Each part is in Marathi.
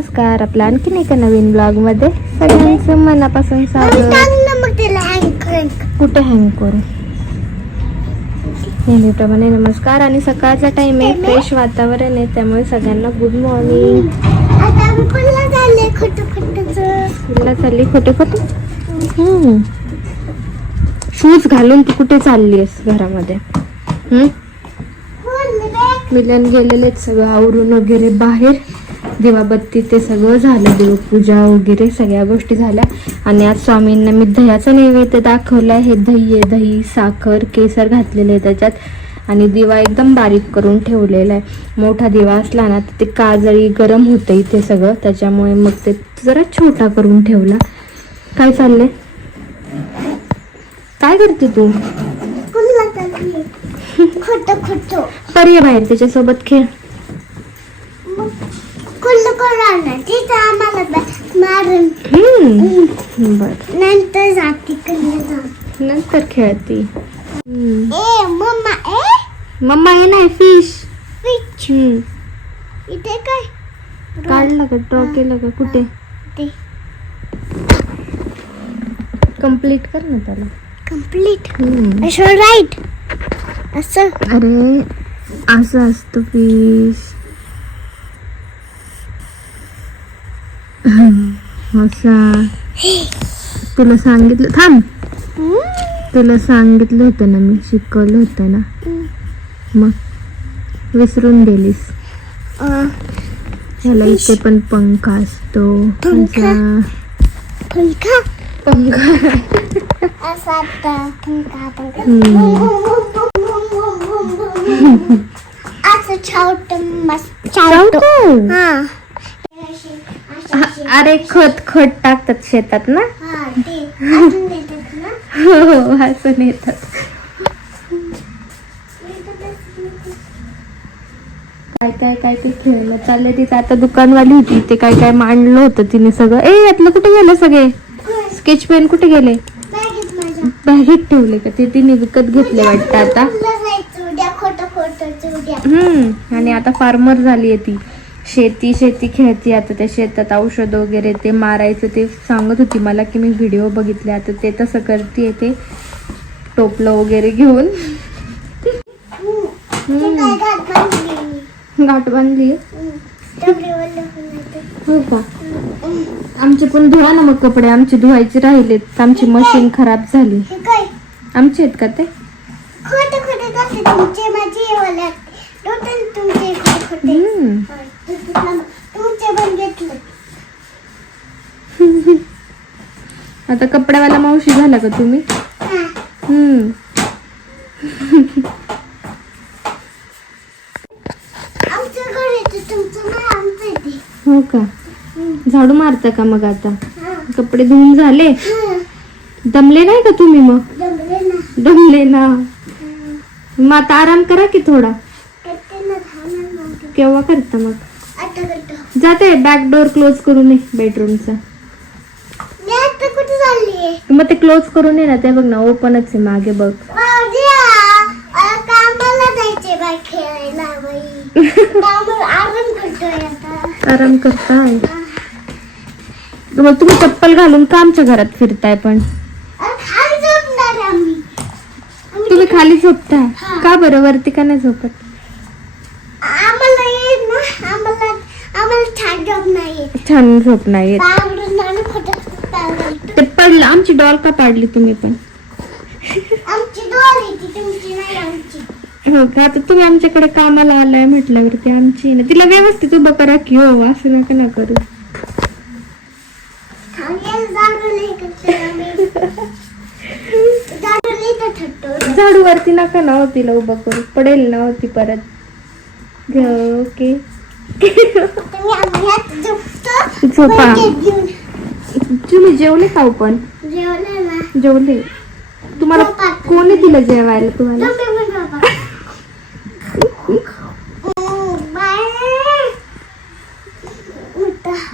नमस्कार. आपल्या आणखीन एका नवीन ब्लॉगमध्ये सगळ्यांचं मनापासून स्वागत. कुठे हँग करू? नेहमीप्रमाणे नमस्कार आणि सकाळचा टाइम आहे फ्रेश वातावरण आहे त्यामुळे सगळ्यांना गुड मॉर्निंग चालली खोटे खोटे शूज घालून तू कुठे चालली आहेस घरामध्ये? हम्म? मिलन गेलेले आहेत सगळं आवरून वगैरे बाहेर. दिवाबत्ती ते सगळं झालं. देवपूजा वगैरे सगळ्या गोष्टी झाल्या. आणि आज स्वामींना मी दह्याचा नैवेद्य दाखवलाय. हे दही आहे दही साखर केसर घातलेले आहे त्याच्यात. आणि दिवा एकदम बारीक करून ठेवलेला आहे. मोठा दिवा असला ना तर ते काजळी गरम होतं इथे सगळं. त्याच्यामुळे मग ते जरा छोटा करून ठेवला. काय चाललंय? काय करते तू? खोट खोट. परी बाहेर त्याच्यासोबत खेळ कुल्ल कोराना तिथं आम्हाला ब- मारून हम्म बर नंतर जाते नंतर खेळती. मम्मा ए? मम्मा हे नाही फिश हम्म. इथे काय? काढलं का ड्रॉ केलं का कुठे? ते कंप्लीट कर ना त्याला. असं राईट असं अरे असं असतं फिश असा. तुला सांगितलं थांब. तुला सांगितलं होतं ना मी शिकवलं होतं ना. मग विसरून गेलीस. ह्याला इथे पण पंखा असतो. पंखा? फुलका पंखा? असा छावट मस्त छावट? हा, अरे खत खत टाकतात शेतात ना? हा ते अजून देतात ना? हो हसून येतात काय काय काय ते खेळणं चाललंय तिथं. आता दुकानवाली होती ते काय काय मांडलं होतं तिने सगळं. ए यातलं कुठे गेलं सगळे? स्केच पेन कुठे गेले? माझ्या. बॅगेत ठेवले का ते? तिने विकत घेतले वाटतं आता. फुलं जायचं उद्या खोटं खोटं उद्या. हम्म आणि आता फार्मर झाली आहे ती. शेती शेती खेळती. आता त्या शेतात औषध वगैरे ते मारायचं ते सांगत होती मला की मी व्हिडिओ बघितले. आता ते तसं करते ते. टोपलं वगैरे घेऊन. घात बांधली. हो का? आमचे पण धुवा ना मग कपडे. आमचे धुवायचे राहिलेत. आमची मशीन खराब झाली. आमचे आहेत का ते? खोटे खोटे तुमचे माझे तुमचे खोटे खोटे. आता कपड्यावाला मावशी झाला का तुम्ही? हम्म. हो का? झाडू मारता का मग आता? कपडे धुवून झाले? दमले नाही का तुम्ही मग? दमले ना. मग आता आराम करा की थोडा. केव्हा करता मग? जाते बॅक डोअर क्लोज करून ये बेडरूमचा मग ते क्लोज करून ये ना ते बघ ना ओपनच आहे मागे बघ. आराम करतोय आता. आराम करताय? मग तुम्ही चप्पल घालून का आमच्या घरात फिरताय पण? तुम्ही खाली झोपताय. का बरं वरती का नाही झोपत आम्हाला येत ना आम्हाला आम्हाला छान झोप नाही येत छान झोप नाही येत. ते पडलं आमची डॉल का पाडली तुम्ही पण? हो का? आता तुम्ही आमच्याकडे कामाला आलाय म्हटल्यावरती आमची ना. तिला व्यवस्थित उभं करा की हो असं नका ना करू. झाडू वरती नका ना हो तिला उभं करू. पडेल ना हो ती परत. ओके. झोपा. तुम्ही जेवले का पण जेवलं तुम्हाला. कोणी दिलं जेवायला तुम्हाला.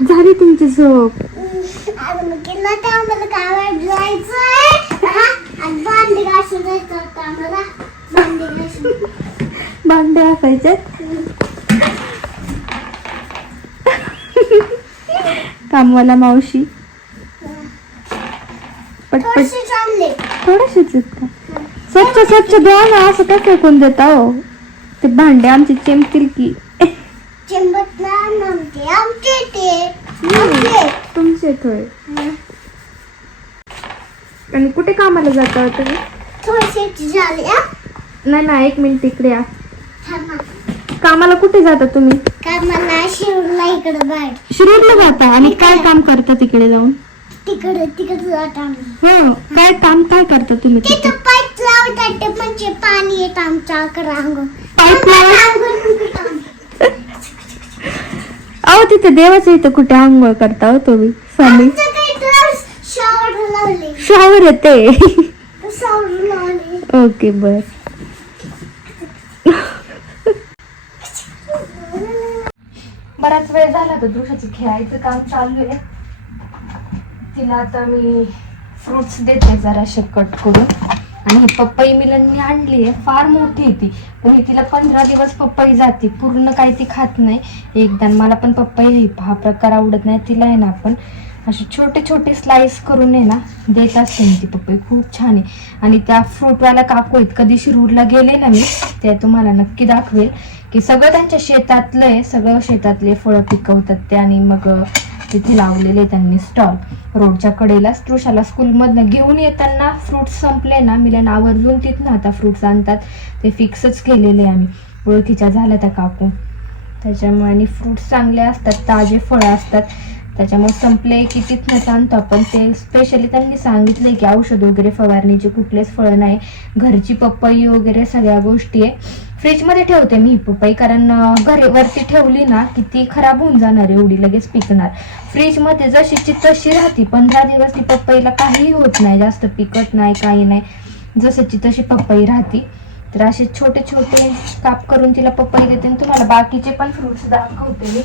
झाली तुमची झोप आज मग केलं तर आम्हाला गावात जायचंय हा? आणि भांडी घासून जायचं होतं आम्हाला भांडी घासून भांडे असायचे कामवाला मावशी. पटपट थोडीशी चालले थोडेसेच आहेत का स्वच्छ स्वच्छ द्या ना असं काय फेकून देता हो? ते भांडे आमचे चेंबतील की. तुमचे थोय आणि कुठे कामाला जाता हो तुम्ही? नाही ना एक मिनिट इकडे या. कामाला कुठे जाता तुम्ही? काय मला शिवला इकडे बाहेर? शिरूरला जाता आणि काय काम करता तिकडे जाऊन? तिकडे तिकडे जात आम्ही. हो काय काम काय करता तुम्ही तिथं तिथे पाईप लावतात ते म्हणजे पाणी येत आमच्या पाईप लावा. अहो तिथे देवाचं इथं कुठे आंघोळ करता हो तुम्ही स्वामी? शॉवर लावले. शॉवर येते. शॉवर लावले. ओके बर. बराच वेळ झाला तर दृश्याचं खेळायचं काम चालू आहे. तिला आता मी फ्रुट्स देते जराशे कट करून. आणि ही पपई मिलननी आणली आहे. फार मोठी आहे ती. पण तिला पंधरा दिवस पप्पाई जाते. पूर्ण काही ती खात नाही. एकदा मला पण पप्पाई हा प्रकार आवडत नाही. तिला आहे ना आपण असे छोटे छोटे स्लाइस करून आहे ना देत असते मी ती पप्पाई खूप छान आहे. आणि त्या फ्रूटवाल्या काकू आहेत. कधी शिरूरला गेले ना मी ते तुम्हाला नक्की दाखवेल. की सगळं त्यांच्या शेतातलं आहे सगळं शेतातले फळं पिकवतात ते आणि मग तिथे लावलेले त्यांनी स्टॉल रोडच्या कडेला तृषाला स्कूलमधनं घेऊन येताना फ्रुट्स संपले ना मिलन आवर्जून तिथनं आता फ्रुट्स आणतात. ते फिक्सच केलेले आम्ही. ओळखीच्या झाल्या त्या काकू. त्याच्यामुळे आणि फ्रुट्स चांगले असतात ताजे फळं असतात. त्याच्यामुळे संपले की तिथनंच आणतो आपण. ते स्पेशली त्यांनी सांगितले की औषध वगैरे फवारणीचे कुठलेच फळं नाही. घरची पपई वगैरे सगळ्या गोष्टी आहे. फ्रीजमध्ये ठेवते मी पपई कारण घरी वरती ठेवली ना की ती खराब होऊन जाणार एवढी लगेच पिकणार. फ्रीजमध्ये जशीची तशी राहते पंधरा दिवस ती पपईला काहीही होत नाही जास्त पिकत नाही काही नाही. जशीची तशी पपई राहते. तर असे छोटे छोटे काप करून तिला पपई देते आणि तुम्हाला बाकीचे पण फ्रुट्स दाखवते मी.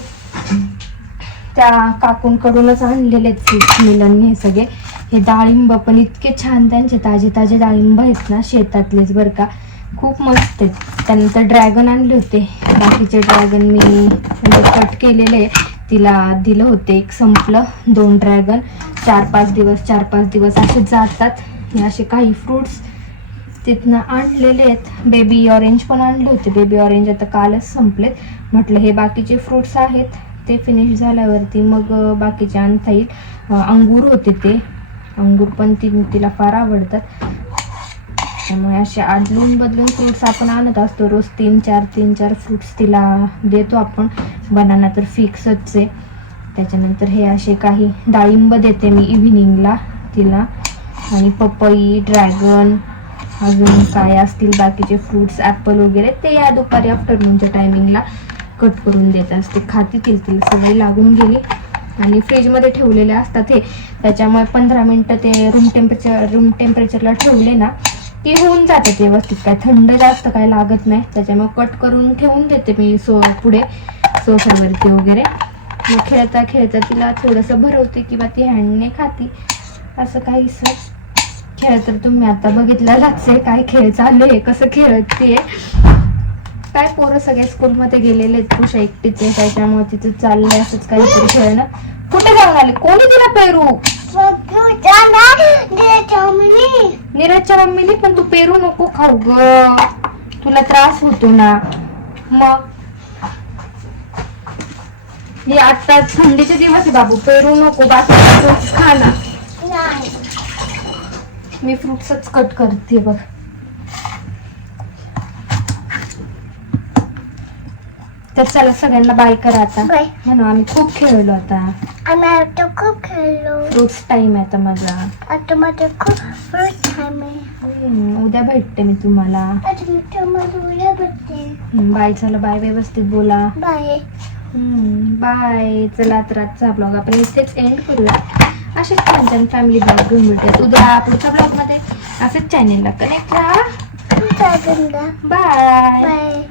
त्या काकूंकडूनच आणलेले आहेत मिलन हे सगळे. हे डाळिंब पण इतके छान त्यांचे ताजे ताजे डाळिंब आहेत ना शेतातलेच बरं का. खूप मस्त आहेत त्यानंतर ड्रॅगन आणले होते. बाकीचे ड्रॅगन मी म्हणजे कट केलेले तिला दिलं होते. एक संपलं. दोन ड्रॅगन चार पाच दिवस चार पाच दिवस असे जातात. हे असे काही फ्रुट्स तिथनं आणलेले आहेत. बेबी ऑरेंज पण आणले होते. बेबी ऑरेंज आता कालच संपलेत. म्हटलं हे बाकीचे फ्रुट्स आहेत. ते फिनिश झाल्यावरती मग बाकीचे आणता येईल. अंगूर होते ते. अंगूर पण ती तिला फार आवडतात. त्यामुळे असे आदलून बदलून फ्रुट्स आपण आणत असतो. रोज तीन चार तीन चार फ्रुट्स तिला देतो आपण. बनाना तर फिक्सच आहे. त्याच्यानंतर हे असे काही डाळिंब देते मी इव्हिनिंगला तिला. आणि पपई ड्रॅगन अजून काय असतील बाकीचे फ्रुट्स ॲपल वगैरे ते या दुपारी आफ्टरनूनच्या टायमिंगला कट करून देत असते. खाती तिला सगळी सवय लागून गेली. आणि फ्रीजमध्ये ठेवलेले असतात हे. त्याच्यामुळे पंधरा मिनटं ते रूम टेम्परेचर रूम टेम्परेचरला ठेवले ना ते होऊन जाते व्यवस्थित. काय थंड जास्त काय लागत नाही. त्याच्यामुळे कट करून ठेवून देते मी सो पुढे सोफ्यावरती वगैरे. मग खेळता खेळता तिला थोडंसं भरवते किंवा ती हँडने खाती. असं काही खेळ तर तुम्ही आता बघितलेलाच आहे. काय खेळ चालू आहे कसं खेळते काय पोरं सगळे स्कूलमध्ये गेलेले आहेत. पुषा एकटीच आहे. त्याच्यामुळे तिथं चाललंय असंच काहीतरी खेळणं. कुठे जाऊन आले? कोणी दिला पेरू? नीरजच्या मम्मीने पण तू पेरू नको खाऊ ग. तुला त्रास होतो ना. मग? हे आता थंडीचे दिवस आहे बाबू. पेरू नको बाकी fruits खा ना. मी फ्रुट्सच कट करते बघ. तर चला सगळ्यांना बाय करा आता. Bye. म्हणून आम्ही खूप खेळलो आता. आम्ही आता खूप खेळलो. फ्रुट्स टाइम आहे आता माझा. आता माझं खूप फर्स्ट टाइम आहे. हम्म, उद्या भेटते मी तुम्हाला. आता मी तुम्हाला उद्या भेटते. बाय चला बाय व्यवस्थित बोला. बाय बाय चला तर आजचा ब्लॉग आपण इथेच एंड करूया. असेच छान छान फॅमिली ब्लॉग घेऊन भेटूयात. उद्या पुढच्या ब्लॉगमध्ये असेच चॅनेलला कनेक्ट राहा. Bye bye